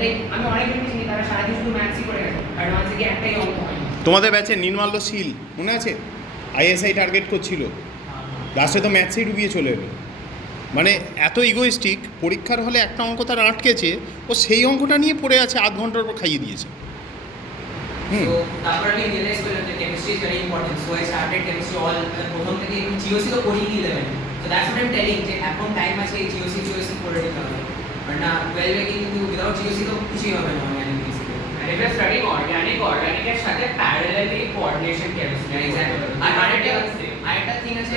Like আমি অনেকজনকে চিনি তারা সারাদিন শুধু ম্যাথসই করে গেছে, অ্যাডভান্সে গিয়ে একটাই অঙ্ক হয়নি। তোমাদের ব্যাচে নীলমাল্য শীল মনে আছে? আইএসআই টার্গেট করছিল, লাস্টে তো ম্যাথসেই ডুবিয়ে চলে এলো। মানে এত ইগোইস্টিক, পরীক্ষার হলে একটা অঙ্ক তার আটকেছে, ও সেই অঙ্কটা নিয়ে পড়ে আছে, আধ ঘন্টার পর খাইয়ে দিয়েছে। So তারপর আমি রিয়েলাইজ করলাম যে chemistry is very important, so I started chemistry all প্রথম থেকে। এবং জিওসি তো পড়িনি 11, so that's what I am telling যে এখন টাইম আছে জিওসি পড়ে নিতে হবে, বাট না 12 কিন্তু উইদাউট জিওসি তো কিছুই হবে না organic physics. And if you're studying organic এর সাথে parallelly coordination chemistry. Exactly. আরেকটা থিং আছে,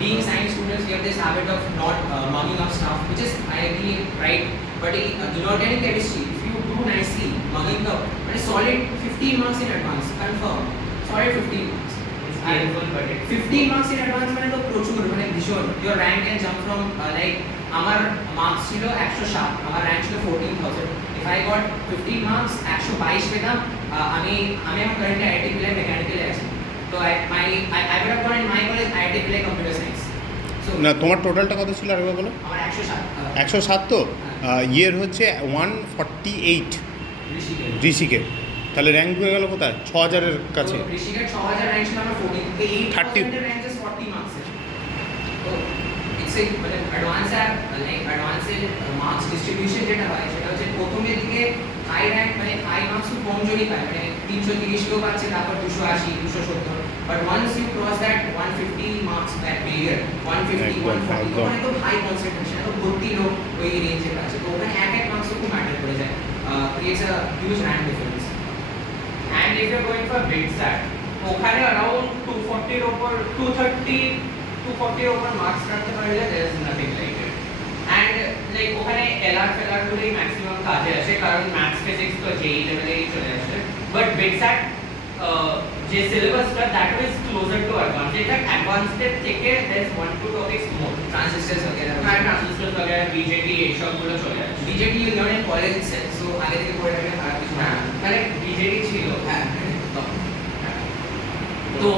being science students we have this habit of not mugging up stuff, which is I agree right, but in organic chemistry if you do nicely mugging up, but a solid 15 marks in advance confirm, solid 15 marks. It's painful, but it's 15 marks in advance মানে তো প্রচুর, মানে ভীষণ। your rank can jump from like আমার marks ছিল 107, আমার rank ছিল 14,000, if I got 15 marks 122 পেতাম, আমি এখন কারেন্টলি আইআইটি ভিলাই মেকানিক্যালে আছি। তো I would have gone in my college IIT Bhilai computer science. So না, তোমার টোটালটা কত ছিল আরেকবার বলো? আমার 107 107 তো ইয়ের হচ্ছে 148 ঋষিকেশ। ঋষিকে, তাহলে র্যাঙ্ক হয়ে গেল কোথায়? 6000-এর কাছে। তো ঋষিকেশ 6000 র্যাঙ্ক ছিল আমার 14, তো 30 8% র্যাঙ্ক জাস্ট 40 মার্কস এর। তো ইটস এ মানে অ্যাডভান্সের মার্কস ডিস্ট্রিবিউশন যেটা হয় সেটা হচ্ছে প্রথমের দিকে হাই র্যাঙ্ক মানে হাই মার্কস খুব কম জনই পায়, মানে 330 কেউ পাচ্ছে, তারপর 280 270, but once you cross that 150 marks that period 150 140 ওখানে তো হাই কনসেন্ট্রেশন, তো ভর্তি লোক ওই রেঞ্জে আছে, তো ওখানে এক মার্কস খুব ম্যাটার করে যায়, creates a huge rank difference. and if you're going for BITSAT ওখানে around 240 এর উপর 240 এর উপর মার্কস রাখতে পারলে there is nothing like it, and like ওখানে এলআর ফেলার গুলোই ম্যাক্সিমাম কাজে আসে, কারণ ম্যাথস ফিজিক্স তো যেই লেভেলেই চলে আসে, বাট BITSAT যে সিলেবাসটা that is closer to advance, এটা অ্যাডভান্সড থেকে there is 1-2 টপিকস মোর, ট্রান্সিস্টার্স वगैरह ট্রান্সিস্টার वगैरह বিজেটি এইসব গুলো চলে আসে। BJT you learn in college itself, so আগে থেকে পড়ে রাখলে খারাপ কিছু না। মানে বিজেটি ছিল হ্যাঁ, তো